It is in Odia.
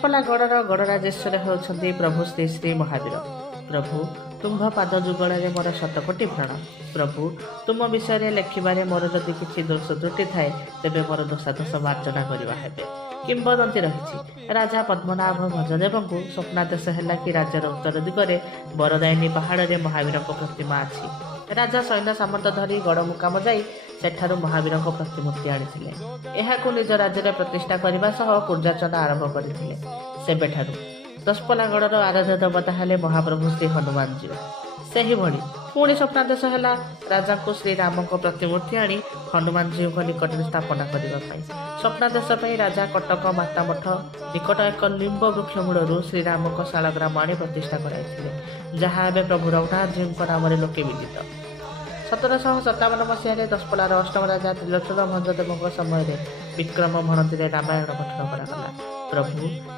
ଦଶପଲ୍ଲାଗଡ଼ର ଗଡ଼ରାଜେଶ୍ୱର ହେଉଛନ୍ତି ପ୍ରଭୁ ଶ୍ରୀ ଶ୍ରୀ ମହାବୀର। ପ୍ରଭୁ ତୁମ୍ଭ ପାଦ ଯୁଗଳରେ ମୋର ଶତକୋଟି ପ୍ରଣାମ। ପ୍ରଭୁ ତୁମ ବିଷୟରେ ଲେଖିବାରେ ମୋର ଯଦି କିଛି ଦୋଷ ତ୍ରୁଟି ଥାଏ ତେବେ ମୋର ଦୋଷାଦୋଷ ମାର୍ଜନା କରିବା ହେବେ। କିମ୍ବଦନ୍ତୀ ରହିଛି, ରାଜା ପଦ୍ମନାଭ ଭଞ୍ଜଦେବଙ୍କୁ ସ୍ୱପ୍ନାଦେଶ ହେଲା କି ରାଜ୍ୟର ଉତ୍ତର ଦିଗରେ ବରଦାୟିନୀ ପାହାଡ଼ରେ ମହାବୀରଙ୍କ ପ୍ରତିମା ଅଛି। ରାଜା ସୈନ୍ୟ ସାମନ୍ତ ଧରି ଗଡ଼ ମୁକାମ ଯାଇ ସେଠାରୁ ମହାବୀରଙ୍କ ପ୍ରତିମୂର୍ତ୍ତି ଆଣିଥିଲେ। ଏହାକୁ ନିଜ ରାଜ୍ୟରେ ପ୍ରତିଷ୍ଠା କରିବା ସହ ପୂଜାର୍ଚ୍ଚନା ଆରମ୍ଭ କରିଥିଲେ। ସେବେଠାରୁ ଦଶପଲ୍ଲାଗଡ଼ର ଆରାଧ୍ୟ ଦେବତା ହେଲେ ମହାପ୍ରଭୁ ଶ୍ରୀ ହନୁମାନଜୀଉ। ସେହିଭଳି ପୁଣି ସ୍ୱପ୍ନାଦେଶ ହେଲା ରାଜାଙ୍କୁ ଶ୍ରୀରାମଙ୍କ ପ୍ରତିମୂର୍ତ୍ତି ଆଣି ହନୁମାନଜୀଉଙ୍କ ନିକଟରେ ସ୍ଥାପନା କରିବା ପାଇଁ। ସ୍ୱପ୍ନାଦେଶ ପାଇଁ ରାଜା କଟକ ମାତାମଠ ନିକଟ ଏକ ଲିମ୍ବ ବୃକ୍ଷ ମୂଳରୁ ଶ୍ରୀରାମଙ୍କ ଶାଳଗ୍ରାମ ଆଣି ପ୍ରତିଷ୍ଠା କରାଇଥିଲେ, ଯାହା ଏବେ ପ୍ରଭୁ ରଘୁନାଥଜୀଉଙ୍କ ନାମରେ ଲୋକେ ବିଦିତ। 1757 ମସିହାରେ ଦଶପଲ୍ଲାର ଅଷ୍ଟମ ରାଜା ତ୍ରିଲୋଚନ ଭଞ୍ଜଦେବଙ୍କ ସମୟରେ ବିକ୍ରମ ଭଣତିରେ ରାମାୟଣ ପଠନ କରାଗଲା। ପ୍ରଭୁ